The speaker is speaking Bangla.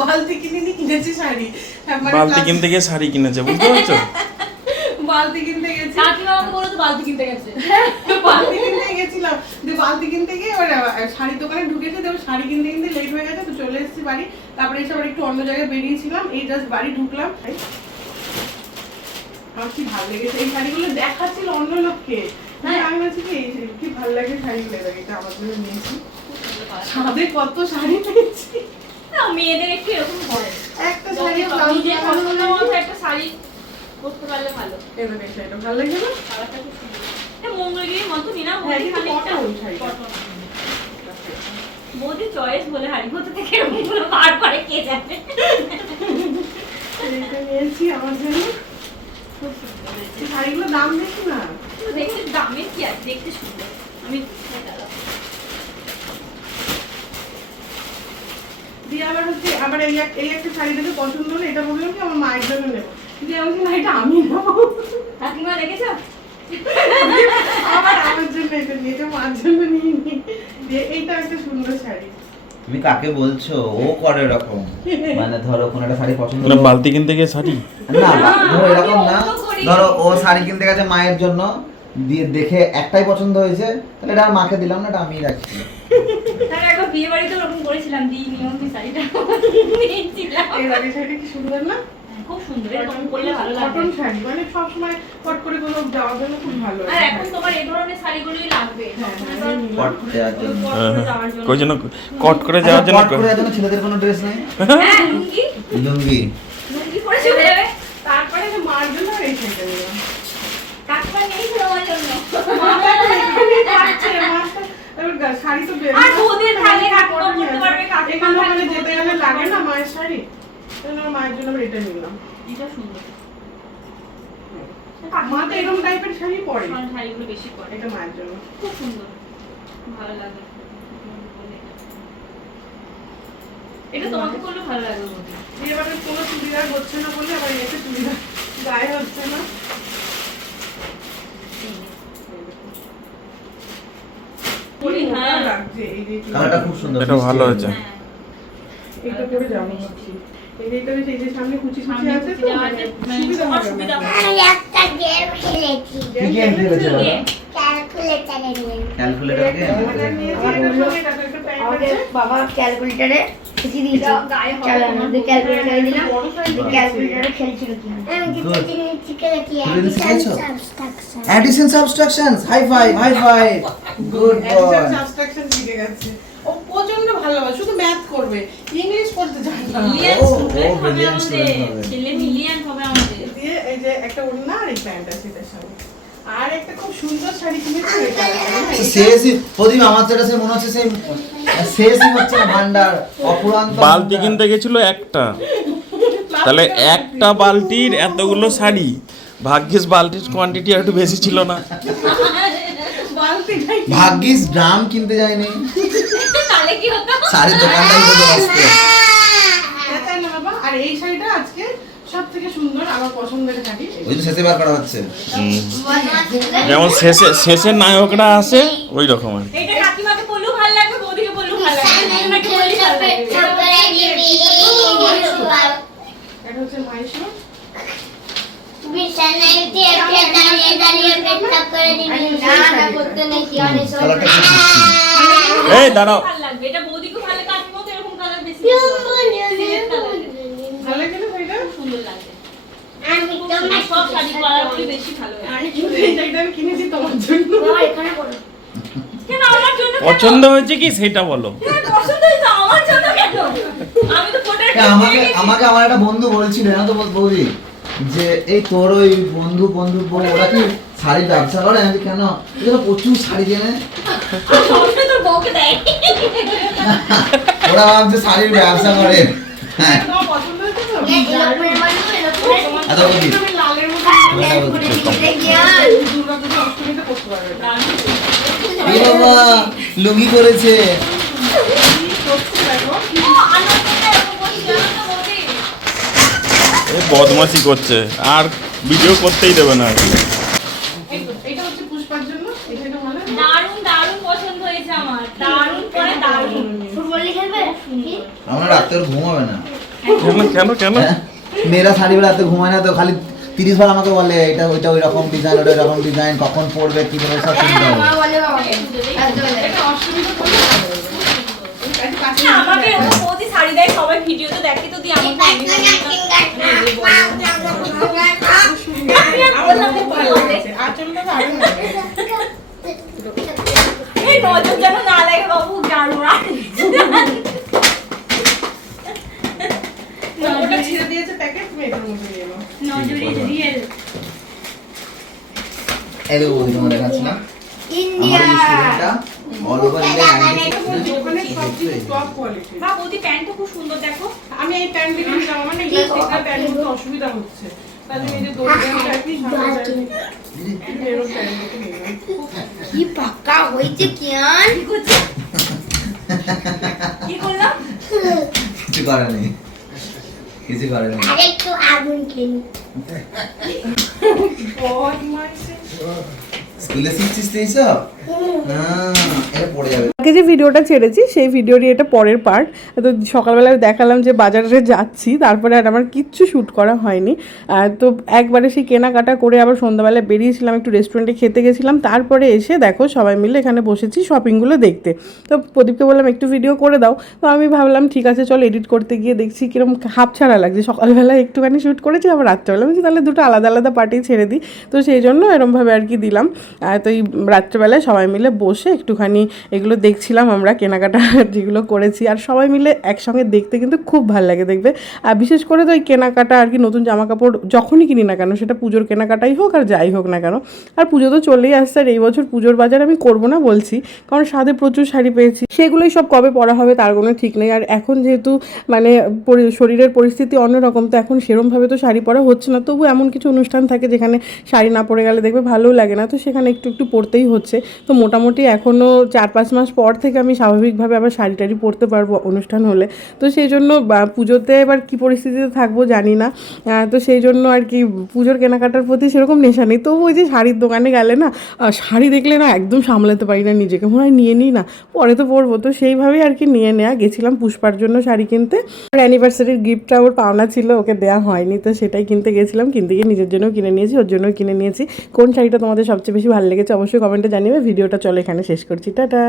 বালতি কিনে কিনেছি শাড়ি। হ্যাঁ, মানে বালতি কিনতে গিয়ে শাড়ি কিনেছে বুঝতে পারছ? বালতি কিনতে গেছি। কাকিমা আমাকে বলো তো বালতি কিনতে গেছে। বালতি কিনতে গেছিলাম। দিয়ে বালতি কিনতে গিয়ে এবার শাড়ির দোকানে ঢুকেছে তারপর শাড়ি কিনতে কিনতে লেট হয়ে গেছে তো চলে এসেছি বাড়ি। তারপরে এসে আবার একটু অন্য জায়গায় বেরিয়েছিলাম এই জাস্ট বাড়ি ঢুকলাম। আমার কি ভালো লেগেছে এই শাড়িগুলো দেখাচ্ছিল অন্য লোককে। হ্যাঁ। আমি বলছি কি এই কি ভালো লাগে শাড়িগুলো এটা আমার জন্য নিয়েছি। সাদে কত শাড়ি পেয়েছি। মেয়েদের একটু এরকম হয় একটা শাড়ি পছন্দ মতো একটা শাড়ি করতে পারলে ভালো। এবার এই শাড়িটা ভালো লাগে না কালারটা খুব সুন্দর। এটা মঙ্গলগিরির মতনই না হ্যাঁ, শাড়িটা। বৌদি চয়েস বলে হাড়ি কোথা থেকে এরকমগুলো বার করে কে যাবে এইটা নিয়েছি আমার জন্য। খুব সুন্দর হয়েছে। দাম বেশি না। দেখতে দামের কি আছে দেখতে সুন্দর। আমি দিয়ে আবার হচ্ছে আবার এই এক- এই একটা শাড়ি দেখে পছন্দ হলো এটা কি আমার মায়ের জন্য নেব। দিয়ে আমি না এটা আমি নেব। কাকিমা দেখেছ আবার আমার জন্য এটা নিয়ে এটা মার জন্য নিয়ে দিয়ে এইটা একটা সুন্দর শাড়ি। তুমি কাকে বলছো? ও করে এরকম। মানে ধরো কোনো একটা শাড়ি পছন্দ না বালতি কিনতে গিয়ে শাড়ি? না ধরো এরকম না। আমি। ধরো ও শাড়ি কিনতে গেছে মায়ের জন্য দিয়ে দেখে একটাই পছন্দ হয়েছে তাহলে এটা আর মাকে দিলাম না এটা আমিই রাখছি। তার একবার বিয়ে বাড়িতে ওরকম করেছিলাম দিই নিয়মি শাড়িটা নিয়েছিলাম। এই শাড়ি শাড়িটা কি সুন্দর না? হ্যাঁ, খুব সুন্দর এরকম করলে ভালো লাগবে। কটন শাড়ি মানে সবসময় পট করে কোনো যাওয়ার জন্য খুব ভালো আর এখন তোমার এই ধরনের শাড়িগুলোই লাগবে। হ্যাঁ, হ্যাঁ, পট পট হ্যাঁ, করে। যাওয়ার জন্য। কই জন্য কট করে যাওয়ার জন্য পট করে জন্য ছেলেদের কোনো ড্রেস নেই? হ্যাঁ, লুঙ্গি। লুঙ্গি। লুঙ্গি পরে চলে যাবে। তারপরে যে মার জন্য এই শাড়িটা নিলাম। নেই তো আমার জন্য। থাকছে, মাটা- এবার গা- শাড়ি তো বের আর বৌদির থাকলে কাকিমা পরে পারবে, আসবে। এখানে ওখানে যেতে গেলে লাগে না মায়ের শাড়ি। জন্য মায়ের জন্য আমি এটা নিলাম। এটা সুন্দর। মা তো এরকম টাইপের শাড়ি পরে। শাড়িগুলো বেশি পরে। এটা মায়ের জন্য। খুব সুন্দর। ভালো লাগে। এটা তোমাকে করলে ভালো লাগবে এবারে কোনো চুড়িদার হচ্ছে না বলে আবার এসে চুড়িদার গায়ে হচ্ছে না পরি, হ্যাঁ। ভালো লাগছে এই যে কালারটা খুব সুন্দর। এটা ভালো হয়েছে। হ্যাঁ। পরে যাব ভাবছি। এই যে এটা। ক্যালকুলেটারে গেম ক্যালকুলেটর গেম এটা নিয়েছি, এটার সঙ্গে এটা তো একটা প্যান্ট আমাকে আছে। বাবা ক্যালকুলেটারে কিছু দিয়েছে। এটা গায়ে হবে চলো তোমার। ক্যালকুলেটারে দিলাম বড় size আছে। ক্যালকুলেটারে খেলছিল কি আমি কিছু Good. জিনিস শিখেছি তুমি শিখেছো? Subtraction addition subtractions high five high five good boy subtraction শিখে গেছে। ও প্রচণ্ড ভালোবাসে শুধু ম্যাথ করবে। ইংলিশ পড়তে জানে না। মিলিয়ন ও, ও, স্টুডেন্ট হবে আমাদের ছেলে মিলিয়ন হবে আমাদের। দিয়ে এই যে একটা ওড়না আর এই প্যান্ট আছে এটার সঙ্গে। আর একটা খুব সুন্দর শাড়ি কিনেছি প্রদীপ আমার সে মনে হচ্ছে সেই শেষই হচ্ছে না ভান্ডার। অপুরান্ত বালতি কিনতে গেছিল একটা। তাহলে একটা বালতির এতগুলো শাড়ি। ভাগ্যিস বালতির কোয়ান্টিটি একটু বেশি ছিল না। ভাগ্যিস ড্রাম কিনতে যায়নি। তাহলে কি হতো? শাড়ির দোকানটাই তো আসতে তাই না বাবা? আর এই শাড়িটা আজকে শেষে যেমন শেষে শেষের নায়করা আসে ওই রকম আর কি। এটা কাকিমাকে বললেও ভালো লাগবে বৌদিকে বললেও ভালো লাগবে দুজনাকে বললেই ভালো লাগবে। এটা হচ্ছে মাইশো কালারটা খুব মিষ্টি। এই দাঁড়াও। ভালো লাগবে। এটা ভালো লাগবে কাকিমাও এরকম কালার বেশি ভালো লাগে না শাড়িটা সুন্দর লাগবে সব শাড়ি কালারগুলো বেশি ভালো লাগে। আমি কিনেছি তোমার জন্য। কেন? পছন্দ হয়েছে কি সেটা বলো। হ্যাঁ, আমাকে আমাকে আমার একটা বন্ধু বলছিল না তো বৌদি যে এই তোর ওই বন্ধু বন্ধু বউ ওরা কি শাড়ির ব্যবসা করে আমি কেন? এরা প্রচুর শাড়ি কেনে। ওরা ভাবছে শাড়ির ব্যবসা করে। হ্যাঁ। বাবা লুঙ্গি করেছে ও, করছে, আর ভিডিও করতেই দেবে না। আমার। রাত্রে ঘুমাবে না। কেন কেন? হ্যাঁ? মেয়েরা শাড়ি বেড়াতে ঘুমায় না তো খালি তিরিশ বার আমাকে বলে এটা ওইটা ওই রকম ডিজাইন ওটা ওই রকম ডিজাইন কখন পড়বে কি করে সব শুনতে হবে মা বলে বাবাকে একদম এটা অসুবিধা করলে হবে না। ওই কাছে না, আমাকে এরকম বৌদি শাড়ি দেয় সবাই ভিডিওতে দেখি তো দিয়ে আমাকে আমার না খুব ভালো লেগেছে। আঁচলটা তো আরও ভালো লেগেছে। এই নজর যেন না লাগে বাবু গাড়ো ওটা ছিঁড়ে দিয়েছে প্যাকেট তুমি এটার মধ্যে নিয়ে রিয়েল এই দেখো বৌদি তোমার দেখাচ্ছিলাম আমার অল ওভার ইন্ডিয়া বলছি, ওখানে সব কিছু top quality। বা বৌদি প্যান্টটা খুব সুন্দর দেখো। আমি এই প্যান্ট দেখে আমার না ইলাস্টিকটা প্যান্ট করতে অসুবিধা হচ্ছে। তাহলে এই যে দড়ি কি সামনে এরকম প্যান্ট দেখে নিলাম কি পাকা হয়েছে কিয়ান? কি করছ? কি করলাম? কিছু করে নেই? কিছু করে নেই আরেকটু আগুন কিনি বহুত মাইছে স্কুলে শিখছিস তুই যাবে আগে যে ভিডিওটা ছেড়েছি, সেই ভিডিওরই এটা পরের পার্ট তো সকালবেলায় দেখালাম যে বাজারে যাচ্ছি, তারপরে আর আমার কিচ্ছু শ্যুট করা হয়নি। তো একবারে সেই কেনাকাটা করে আবার সন্ধ্যাবেলায় বেরিয়েছিলাম, একটু রেস্টুরেন্টে খেতে গেছিলাম। তারপরে এসে দেখো, সবাই মিলে এখানে বসেছি শপিংগুলো দেখতে। তো প্রদীপকে বললাম, একটু ভিডিও করে দাও। তো আমি ভাবলাম, ঠিক আছে, চল এডিট করতে গিয়ে দেখছি কীরকম হাফ ছাড়া লাগছে। সকালবেলা একটুখানি শ্যুট করেছি, আবার রাত্রেবেলা আমি তাহলে দুটো আলাদা আলাদা পার্টি ছেড়ে দিই। তো সেই জন্য এরমভাবে আর কি দিলাম। তো এই রাত্রেবেলায় সবাই মিলে বসে একটুখানি এগুলো দেখছিলাম আমরা, কেনাকাটা যেগুলো করেছি। আর সবাই মিলে একসঙ্গে দেখতে কিন্তু খুব ভালো লাগে, দেখবে। আর বিশেষ করে তো এই কেনাকাটা আর কি, নতুন জামা কাপড় যখনই কিনি না কেন, সেটা পুজোর কেনাকাটাই হোক আর যাই হোক না কেন। আর পুজো তো চলেই আসছে আর এই বছর পুজোর বাজার আমি করব না বলছি, কারণ সাথে প্রচুর শাড়ি পেয়েছি। সেগুলোই সব কবে পরা হবে তার কোনো ঠিক নেই। আর এখন যেহেতু মানে শরীরের পরিস্থিতি অন্যরকম, তো এখন সেরমভাবে তো শাড়ি পরা হচ্ছে না। তবু এমন কিছু অনুষ্ঠান থাকে যেখানে শাড়ি না পরে গেলে দেখবে ভালোও লাগে না, তো সেখানে একটু একটু পরতেই হচ্ছে। তো মোটামুটি এখনও চার পাঁচ মাস পর থেকে আমি স্বাভাবিকভাবে আবার শাড়ি টাড়ি পরতে পারব অনুষ্ঠান হলে। তো সেই জন্য পুজোতে এবার কী পরিস্থিতিতে থাকব জানি না। তো সেই জন্য আর কি পুজোর কেনাকাটার প্রতি সেরকম নেশা নেই। তবু ওই যে শাড়ির দোকানে গেলে না শাড়ি দেখলে না একদম সামলাতে পারি না নিজেকে। মনে হয় নিয়ে নিই না, পরে তো পরবো। তো সেইভাবেই আর কি নিয়ে নেওয়া গেছিলাম পুষ্পার জন্য শাড়ি কিনতে। আর অ্যানিভার্সারির গিফটটা ওর পাওনা ছিল, ওকে দেওয়া হয়নি। তো সেটাই কিনতে গেছিলাম। কিনতে গিয়ে নিজের জন্যও কিনে নিয়েছি, ওর জন্যও কিনে নিয়েছি। কোন শাড়িটা তোমাদের সবচেয়ে বেশি ভালো লেগেছে অবশ্যই কমেন্টে জানিয়ে ভিডিওটা চলো এখানে শেষ করছি টাটা।